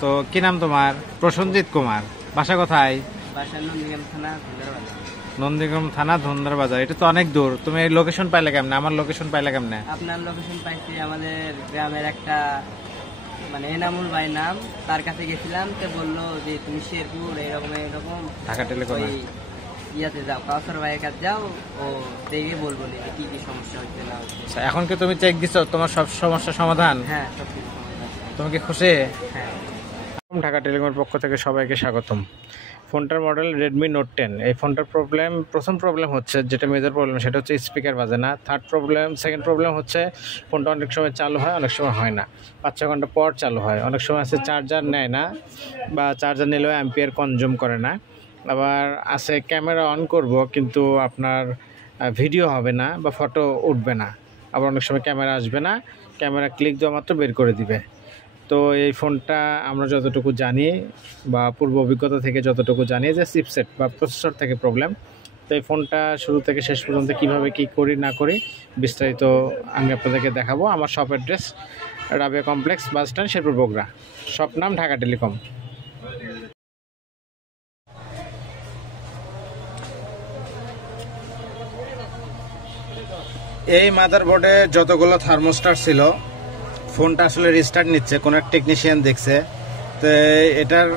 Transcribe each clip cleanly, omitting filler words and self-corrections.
তো কি নাম তোমার? প্রসেনজিৎ কুমার। বাসা কোথায়? বাসা নন্দীগ্রাম থানা, নন্দীগ্রাম থানা, ধুন্দার বাজার। এটা তো অনেক দূর, তুমি এই লোকেশন পাইলে কেমনে? আমার লোকেশন পাইলে কেমনে? আপনার লোকেশন পাইছি আমাদের গ্রামের একটা মানে এনামুল ভাই নাম, তার কাছে গেছিলাম। তো বললো যে তুমি শেরপুর এরকম এরকম ঢাকা টেলিকম ইয়াতে যাও, কাউসার ভাইয়ের কাছে যাও, ও দেখে বলবো কি কি সমস্যা হচ্ছে না হচ্ছে। এখন কি তুমি চেক দিছো তোমার সব সমস্যার সমাধান? হ্যাঁ, সব কিছু সমাধান। তুমি কি খুশি? হ্যাঁ। ঢাকা টেলিকমের পক্ষ থেকে সবাইকে স্বাগতম। ফোনটার মডেল রেডমি নোট 10। এই ফোনটার প্রথম প্রবলেম হচ্ছে, যেটা মেজর প্রবলেম, সেটা হচ্ছে স্পিকার বাজে না। সেকেন্ড প্রবলেম হচ্ছে ফোনটা অনেক সময় চালু হয়, অনেক সময় হয় না। 5-6 ঘন্টা পর চালু হয়। অনেক সময় আছে চার্জার নেয় না, বা চার্জার নিলেও অ্যাম্পিয়ার কনজিউম করে না। আবার আছে ক্যামেরা অন করব কিন্তু আপনার ভিডিও হবে না বা ফটো উঠবে না। আবার অনেক সময় ক্যামেরা আসবে না, ক্যামেরা ক্লিক দেওয়া মাত্র বের করে দিবে। তো এই ফোনটা আমরা যতটুকু জানি বা পূর্ব অভিজ্ঞতা থেকে যতটুকু জানি যে চিপসেট বা প্রসেসর থেকে প্রবলেম। তো এই ফোনটা শুরু থেকে শেষ পর্যন্ত কিভাবে কি করি না করি বিস্তারিত আমি আপনাদেরকে দেখাবো। আমার shop address Rabia complex, bus stand, Sherpur, Bogura. Shop নাম ঢাকা টেলিকম। এই মাদারবোর্ডে যতগুলো থার্মোস্টার ছিল, ফোনটা আসলে রিস্টার্ট নিচ্ছে, কোনো এক টেকনিশিয়ান দেখছে। তো এটার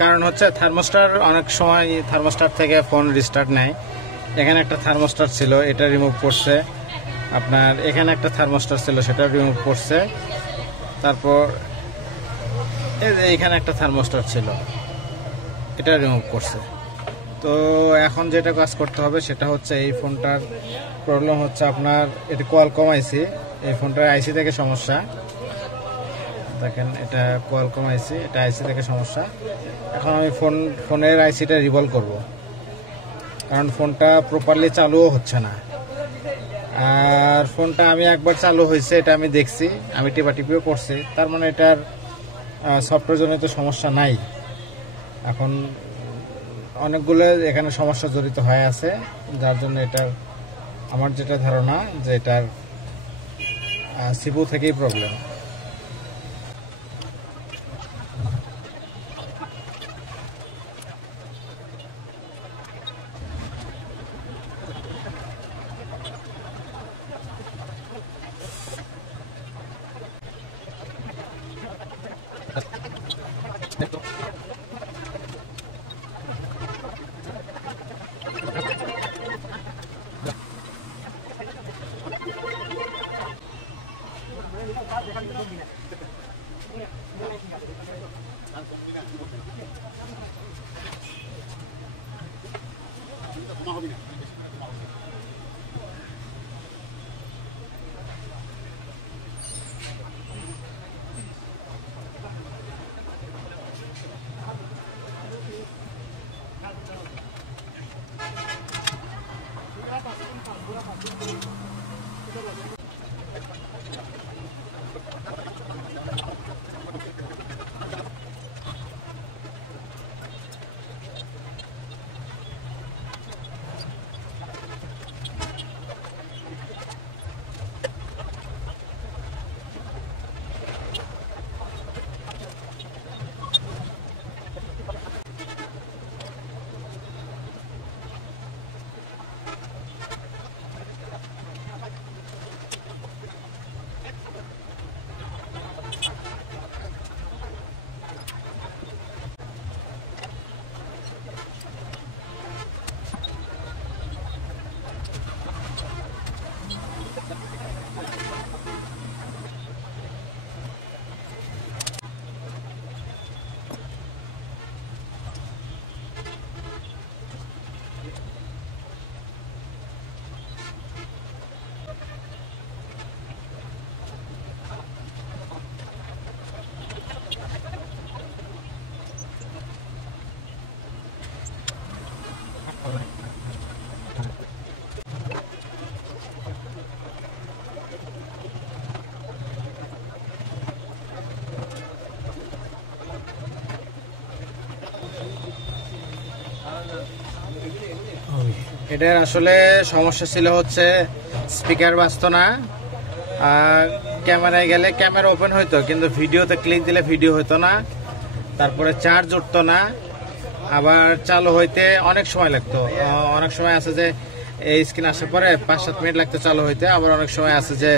কারণ হচ্ছে থার্মোস্টার, অনেক সময় থার্মোস্টার থেকে ফোন রিস্টার্ট নেয়। এখানে একটা থার্মোস্টার ছিল, এটা রিমুভ করছে। আপনার এখানে একটা থার্মোস্টার ছিল, সেটা রিমুভ করছে। তারপর এই যে এখানে একটা থার্মোস্টার ছিল, এটা রিমুভ করছে। তো এখন যেটা কাজ করতে হবে সেটা হচ্ছে, এই ফোনটার প্রবলেম হচ্ছে আপনার এটা কোয়ালকম আইসি। এই ফোনটার আইসি থেকে সমস্যা। দেখেন, এটা কোয়ালকম আইসি, এটা আইসি থেকে সমস্যা। এখন আমি ফোনের আইসিটা রিভলভ করব, কারণ ফোনটা প্রপারলি চালুও হচ্ছে না। আর ফোনটা আমি একবার চালু হয়েছে, এটা আমি দেখছি, আমি টিপাটিপিও করছি, তার মানে এটার সফটওয়্যার জনিত সমস্যা নাই। এখন অনেকগুলো এখানে সমস্যা জড়িত হয়ে আছে, যার জন্য এটার আমার যেটা ধারণা যে এটার সিপু থেকেই প্রবলেম। এটার আসলে সমস্যা ছিল হচ্ছে স্পিকার বাজতো না, ক্যামেরায় গেলে ক্যামেরা ওপেন হইতো কিন্তু ভিডিওতে ক্লিক দিলে ভিডিও হতো না। তারপরে চার্জ উঠতো না, আবার চালু হইতে অনেক সময় লাগতো। অনেক সময় আছে যে এই স্ক্রিন আসার পরে 5-7 মিনিট লাগতো চালু হইতে, আবার অনেক সময় আছে যে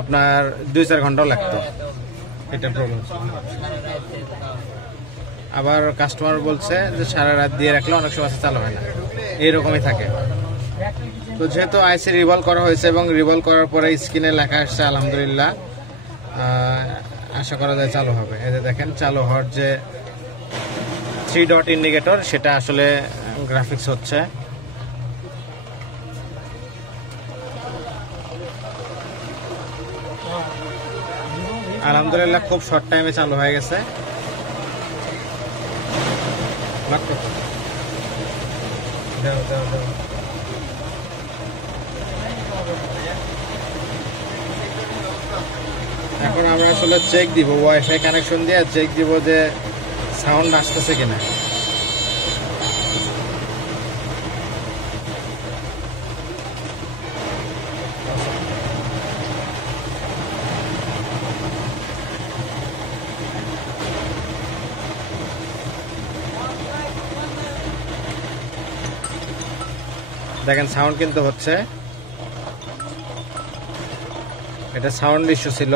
আপনার 2-4 ঘন্টাও লাগতো। এটা প্রবলেম। আবার কাস্টমার বলছে যে সারা রাত দিয়ে রাখলে অনেক সময় চালু হয় না, এইরকমই থাকে। তো যেহেতু আইসি রিভলভ করা হয়েছে এবং রিভলভ করার পরে স্ক্রিনে লেখা আসছে আলহামদুলিল্লাহ, আশা করা যায় চালু হবে। এই যে দেখেন চালু হওয়ার যে 3 ডট ইন্ডিকেটর সেটা আসলে গ্রাফিক্স হচ্ছে। আলহামদুলিল্লাহ খুব শর্ট টাইমে চালু হয়ে গেছে। এখন আমরা আসলে চেক দিব, ওয়াইফাই কানেকশন দিয়ে চেক দিব যে সাউন্ড আসতেছে কিনা। দেখেন সাউন্ড কিন্তু হচ্ছে, এটা সাউন্ড ইস্যু ছিল।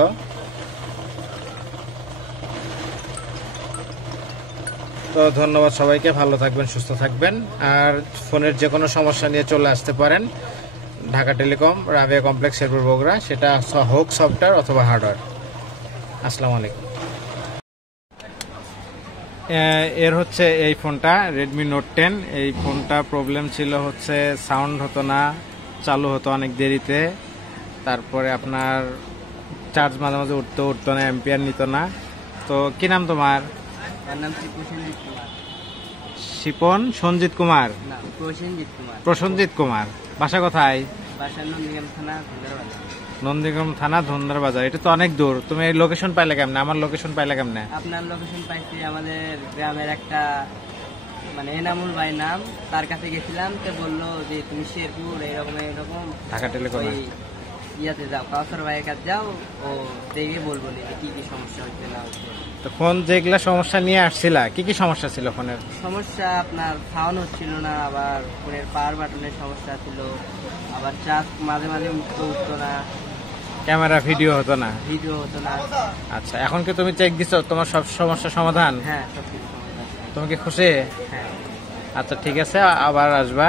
তো ধন্যবাদ সবাইকে, ভালো থাকবেন, সুস্থ থাকবেন। আর ফোনের যে কোনো সমস্যা নিয়ে চলে আসতে পারেন ঢাকা টেলিকম, রাবিয়া কমপ্লেক্স, শেরপুর, বগুড়া। সেটা হোক সফটওয়্যার অথবা হার্ডওয়্যার। আসসালামু আলাইকুম। এর হচ্ছে এই ফোনটা রেডমি নোট 10। এই ফোনটা প্রবলেম ছিল হচ্ছে সাউন্ড হতো না, চালু হতো অনেক দেরিতে, তারপরে আপনার চার্জ মাঝে মাঝে উঠতো না, এম্পিয়ার নিত না। তো কি নাম তোমার? আমার নাম প্রসেনজিৎ কুমার। শিপন সঞ্জিত কুমার? না, প্রসেনজিৎ কুমার। প্রসেনজিৎ কুমার। বাসা কোথায়? বাসা নন্দীগ্রাম থানা, ধুন্দরবাজার। নন্দীগ্রাম থানা, ধুন্দরবাজার। এটা তো অনেক দূর, তুমি এই লোকেশন পাইলে কেমনে? আমার লোকেশন পাইলে কেমনে? আপনার লোকেশন পাইছি আমাদের গ্রামের একটা মানে এনামুল ভাই নাম, তার কাছে গেছিলাম। তো বললো যে তুমি শেরপুর এরকম ঢাকা টেলিকম ইয়াতে যাও, কাউসার ভাইয়ের কাছে যাও, ও দেখে বলবো যে কি কি সমস্যা হচ্ছে না হচ্ছে। তো ফোন যেগুলা সমস্যা নিয়ে আসছিলা, কি কি সমস্যা ছিল ফোনের? সমস্যা আপনার সাউন্ড হচ্ছিল না, আবার ফোনের পাওয়ার বাটনের সমস্যা ছিল, আবার চার্জ মাঝে মাঝে উঠতো না, ক্যামেরা ভিডিও হতো না, ভিডিও হতো না। আচ্ছা, এখন কি তুমি চেক দিছো তোমার সব সমস্যা সমাধান? হ্যাঁ, সব কিছু সমাধান। তুমি কি খুশি? হ্যাঁ। আচ্ছা ঠিক আছে, আবার আসবা।